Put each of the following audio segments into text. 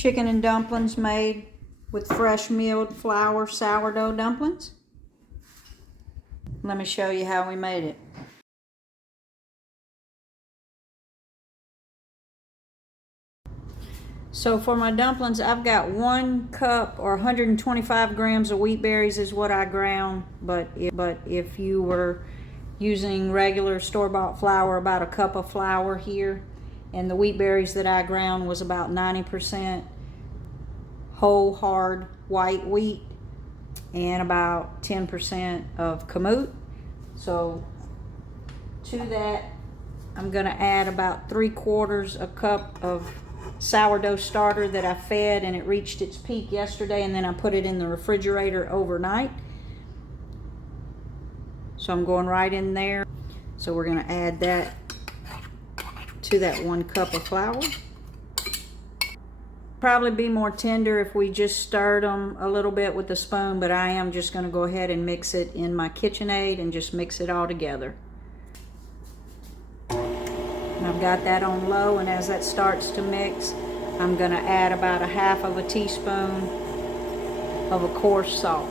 chicken and dumplings made with fresh milled flour sourdough dumplings. Let me show you how we made it. So for my dumplings, I've got 1 cup or 125 grams of wheat berries is what I ground. But if you were using regular store-bought flour, about 1 cup of flour here. And the wheat berries that I ground was about 90% whole hard white wheat and about 10% of kamut. So to that, I'm gonna add about 3/4 a cup of sourdough starter that I fed, and it reached its peak yesterday, and then I put it in the refrigerator overnight. So I'm going right in there. So we're gonna add that to that 1 cup of flour. Probably be more tender if we just stirred them a little bit with the spoon, but I am just gonna go ahead and mix it in my KitchenAid and just mix it all together. And I've got that on low, and as that starts to mix, I'm gonna add about 1/2 teaspoon of a coarse salt.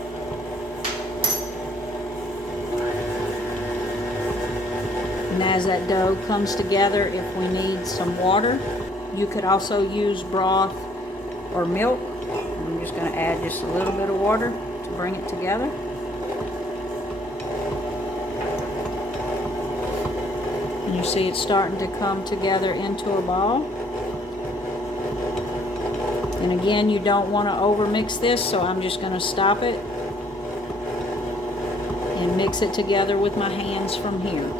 And as that dough comes together, if we need some water, you could also use broth or milk. I'm just gonna add just a little bit of water to bring it together. And you see it's starting to come together into a ball. And again, you don't want to overmix this, so I'm just going to stop it and mix it together with my hands from here.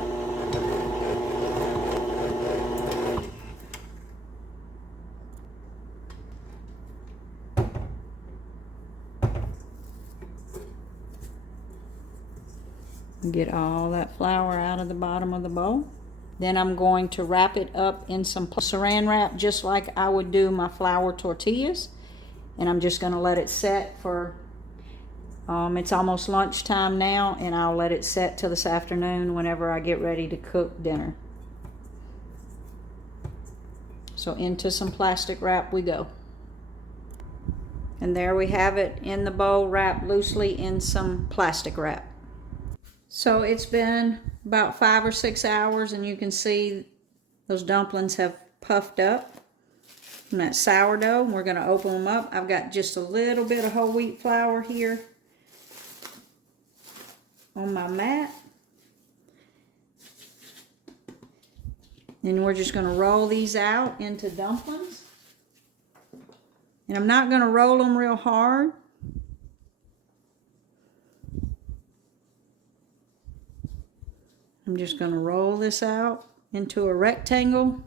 Get all that flour out of the bottom of the bowl. Then I'm going to wrap it up in some saran wrap, just like I would do my flour tortillas. And I'm just going to let it set for, it's almost lunchtime now, and I'll let it set till this afternoon whenever I get ready to cook dinner. So into some plastic wrap we go. And there we have it in the bowl, wrapped loosely in some plastic wrap. So it's been about 5 or 6 hours, and you can see those dumplings have puffed up from that sourdough. We're going to open them up. I've got just a little bit of whole wheat flour here on my mat. And we're just going to roll these out into dumplings. And I'm not going to roll them real hard. I'm just going to roll this out into a rectangle.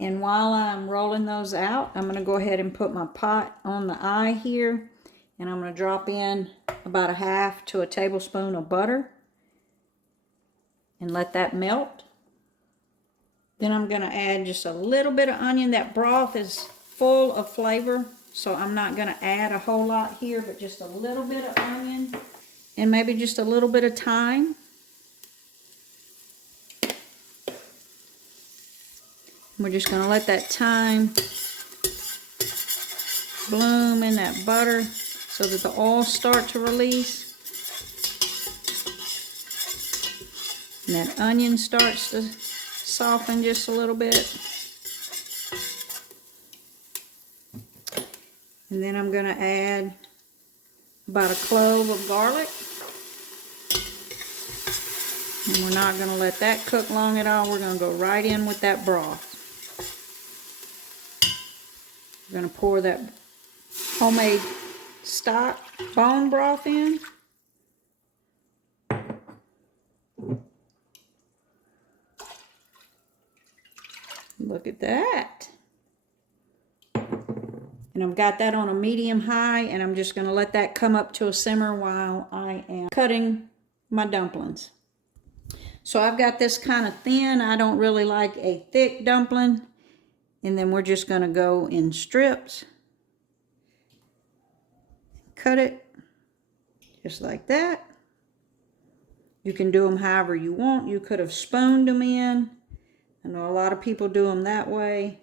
And while I'm rolling those out, I'm going to go ahead and put my pot on the eye here. And I'm going to drop in about 1/2 to a tablespoon of butter. And let that melt. Then I'm going to add just a little bit of onion. That broth is full of flavor, so I'm not going to add a whole lot here, but just a little bit of onion. And maybe just a little bit of thyme. We're just going to let that thyme bloom in that butter so that the oil starts to release. And that onion starts to soften just a little bit. And then I'm going to add about a clove of garlic. And we're not going to let that cook long at all. We're going to go right in with that broth. We're going to pour that homemade stock bone broth in. Look at that. And I've got that on a medium high, and I'm just going to let that come up to a simmer while I am cutting my dumplings. So I've got this kind of thin. I don't really like a thick dumpling. And then we're just going to go in strips. Cut it just like that. You can do them however you want. You could have spooned them in. I know a lot of people do them that way.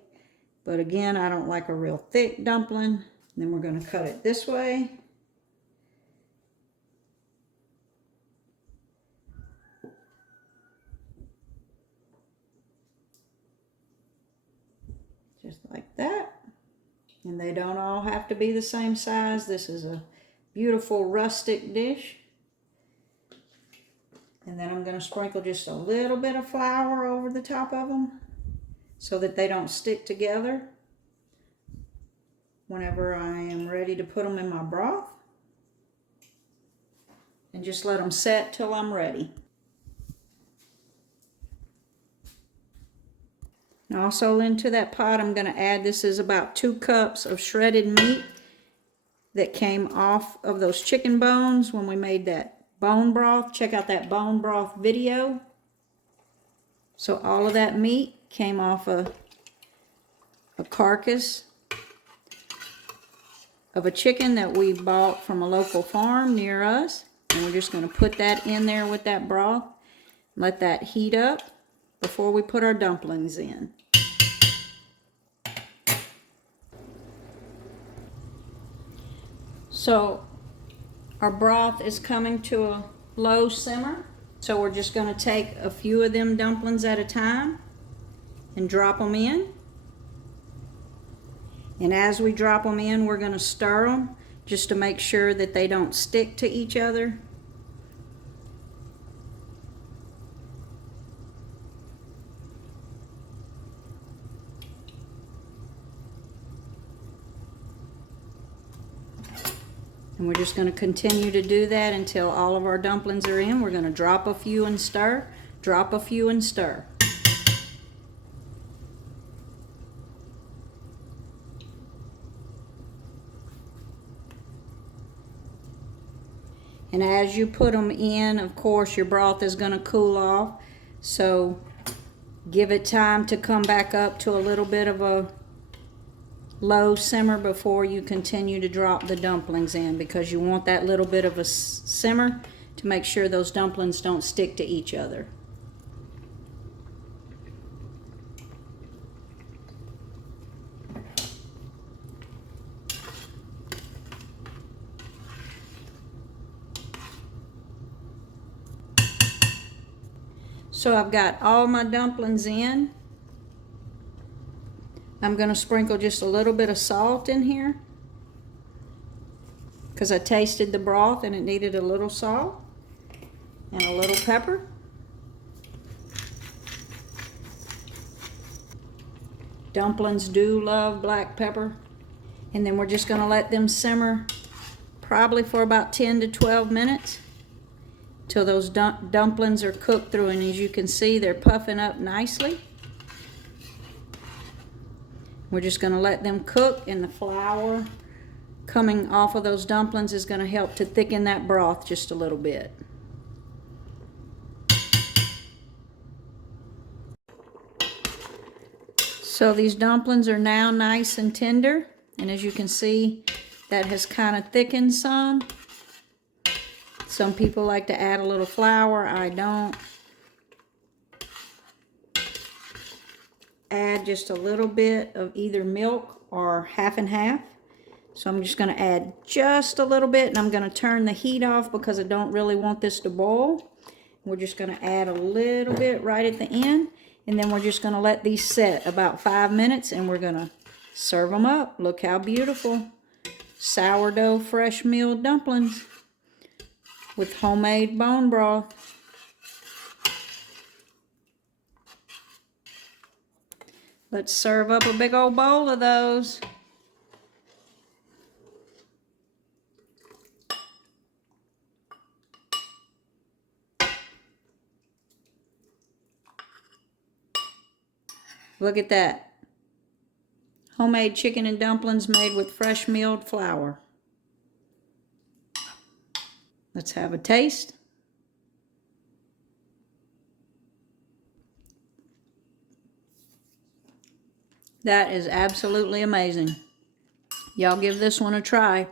But again, I don't like a real thick dumpling. And then we're going to cut it this way. Just like that. And they don't all have to be the same size. This is a beautiful rustic dish. And then I'm going to sprinkle just a little bit of flour over the top of them so that they don't stick together whenever I am ready to put them in my broth. And just let them set till I'm ready. And also into that pot I'm going to add, this is about 2 cups of shredded meat that came off of those chicken bones when we made that bone broth. Check out that bone broth video. So all of that meat came off a carcass of a chicken that we bought from a local farm near us. And we're just going to put that in there with that broth. Let that heat up before we put our dumplings in. So our broth is coming to a low simmer. So we're just going to take a few of them dumplings at a time and drop them in. And as we drop them in, we're going to stir them just to make sure that they don't stick to each other. And we're just going to continue to do that until all of our dumplings are in. We're going to drop a few and stir, drop a few and stir. And as you put them in, of course, your broth is going to cool off. So give it time to come back up to a little bit of a low simmer before you continue to drop the dumplings in, because you want that little bit of a simmer to make sure those dumplings don't stick to each other. So I've got all my dumplings in. I'm going to sprinkle just a little bit of salt in here because I tasted the broth and it needed a little salt and a little pepper. Dumplings do love black pepper. And then we're just going to let them simmer probably for about 10 to 12 minutes till those dumplings are cooked through. And as you can see, they're puffing up nicely. We're just going to let them cook, and the flour coming off of those dumplings is going to help to thicken that broth just a little bit. So these dumplings are now nice and tender, and as you can see, that has kind of thickened some. Some people like to add a little flour. I don't. Add just a little bit of either milk or half and half. So I'm just going to add just a little bit, and I'm going to turn the heat off because I don't really want this to boil. We're just going to add a little bit right at the end, and then we're just going to let these set about 5 minutes, and we're going to serve them up. Look how beautiful. Sourdough fresh milled dumplings with homemade bone broth. Let's serve up a big old bowl of those. Look at that. Homemade chicken and dumplings made with fresh milled flour. Let's have a taste. That is absolutely amazing. Y'all give this one a try.